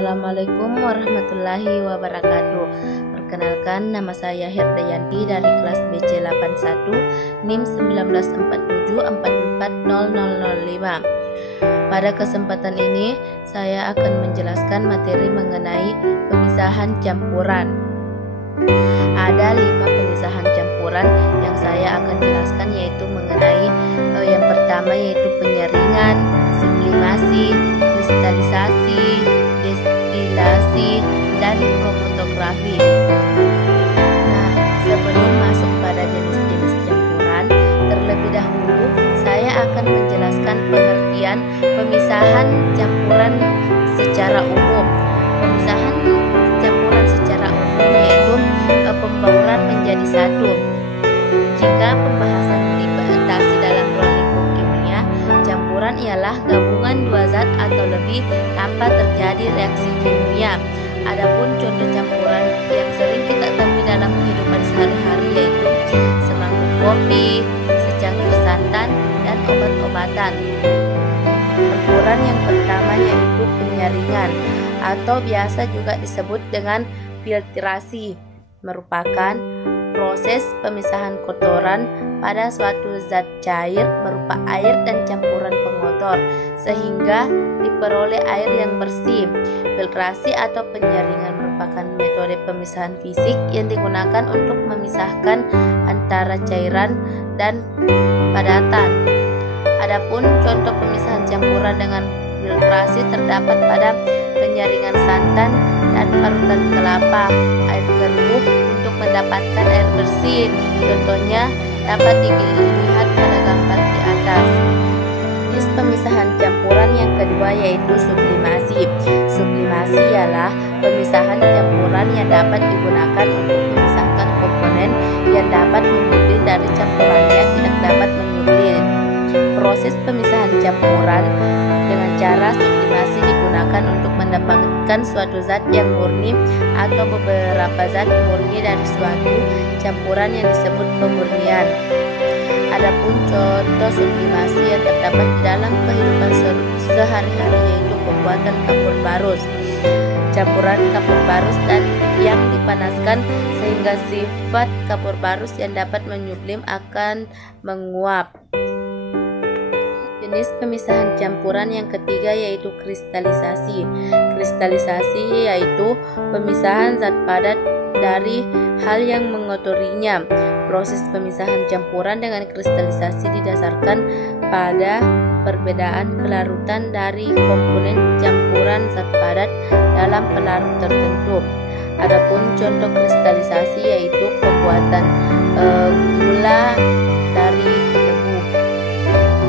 Assalamualaikum warahmatullahi wabarakatuh. Perkenalkan, nama saya Herdayanti dari kelas BC 81 NIM 1947440005. Pada kesempatan ini saya akan menjelaskan materi mengenai pemisahan campuran. Ada 5 pemisahan campuran yang saya akan jelaskan, yaitu mengenai yang pertama yaitu penyaringan, sublimasi, kristalisasi, destilasi, dan kromatografi. Nah, sebelum masuk pada jenis-jenis campuran, terlebih dahulu saya akan menjelaskan pengertian pemisahan campuran secara umum. Pemisahan campuran secara umum yaitu pembauran menjadi satu. Jika pembahasan dibatasi dalam ruang lingkup kimia, campuran ialah gabungan dua zat atau lebih tanpa terjadi reaksi kimia. Adapun contoh campuran yang sering kita temui dalam kehidupan sehari-hari yaitu semangkuk kopi, secangkir santan, dan obat-obatan. Campuran yang pertama yaitu penyaringan atau biasa juga disebut dengan filtrasi, merupakan proses pemisahan kotoran pada suatu zat cair berupa air dan campuran pengotor sehingga diperoleh air yang bersih. Filtrasi atau penyaringan merupakan metode pemisahan fisik yang digunakan untuk memisahkan antara cairan dan padatan. Adapun contoh pemisahan campuran dengan filtrasi terdapat pada penyaringan santan dan parutan kelapa, air keruh untuk mendapatkan air bersih. Contohnya dapat dilihat pada gambar di atas. Jenis pemisahan campuran yang kedua yaitu sublimasi. Sublimasi ialah pemisahan campuran yang dapat digunakan untuk memisahkan komponen yang dapat menyuplin dari campuran yang tidak dapat menyuplin. Proses pemisahan campuran dengan cara sublimasi digunakan untuk mendapatkan suatu zat yang murni atau beberapa zat murni dari suatu campuran yang disebut pemurnian. Adapun contoh sublimasi yang terdapat di dalam kehidupan sehari-hari yaitu pembuatan kapur barus. Campuran kapur barus dan yang dipanaskan sehingga sifat kapur barus yang dapat menyublim akan menguap. Jenis pemisahan campuran yang ketiga yaitu kristalisasi. Kristalisasi yaitu pemisahan zat padat dari hal yang mengotorinya. Proses pemisahan campuran dengan kristalisasi didasarkan pada perbedaan kelarutan dari komponen campuran zat padat dalam pelarut tertentu. Adapun contoh kristalisasi yaitu pembuatan gula dari debu.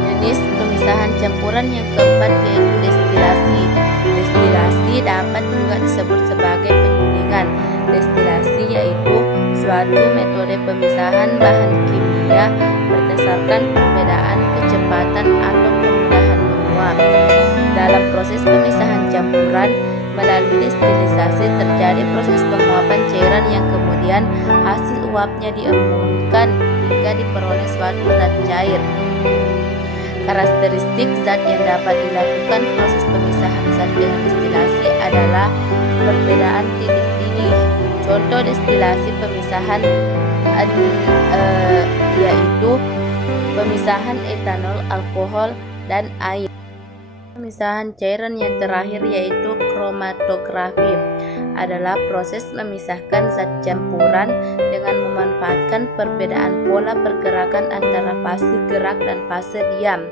Jenis pemisahan campuran yang keempat yaitu destilasi. Destilasi dapat juga disebut sebagai penyulingan. Destilasi yaitu suatu metode pemisahan bahan kimia berdasarkan perbedaan kecepatan atau kemudahan menguap. Dalam proses pemisahan campuran melalui destilisasi terjadi proses penguapan cairan yang kemudian hasil uapnya diembunkan hingga diperoleh suatu zat cair. Karakteristik zat yang dapat dilakukan proses pemisahan zat dengan destilasi adalah perbedaan titik didih. Contoh destilasi pemisahan yaitu pemisahan etanol, alkohol, dan air. Pemisahan cairan yang terakhir yaitu kromatografi adalah proses memisahkan zat campuran dengan memanfaatkan perbedaan pola pergerakan antara fase gerak dan fase diam.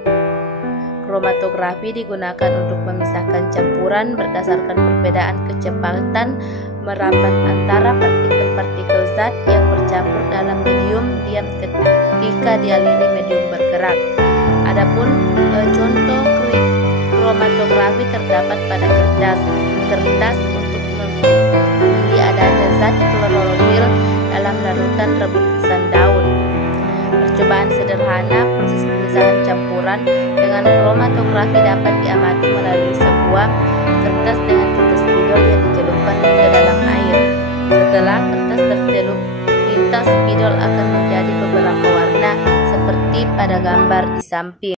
Kromatografi digunakan untuk memisahkan campuran berdasarkan perbedaan kecepatan merapat antara partikel-partikel zat yang bercampur dalam medium diam ketika dialiri medium bergerak. Adapun contoh kromatografi terdapat pada kertas untuk menguji adanya zat klorofil dalam larutan rebusan daun. Percobaan sederhana proses pemisahan campuran dengan kromatografi dapat diamati melalui sebuah kertas dengan tinta spidol yang dicelupkan ke dalam air. Setelah kertas tercelup, tinta spidol akan menjadi beberapa warna seperti pada gambar di samping.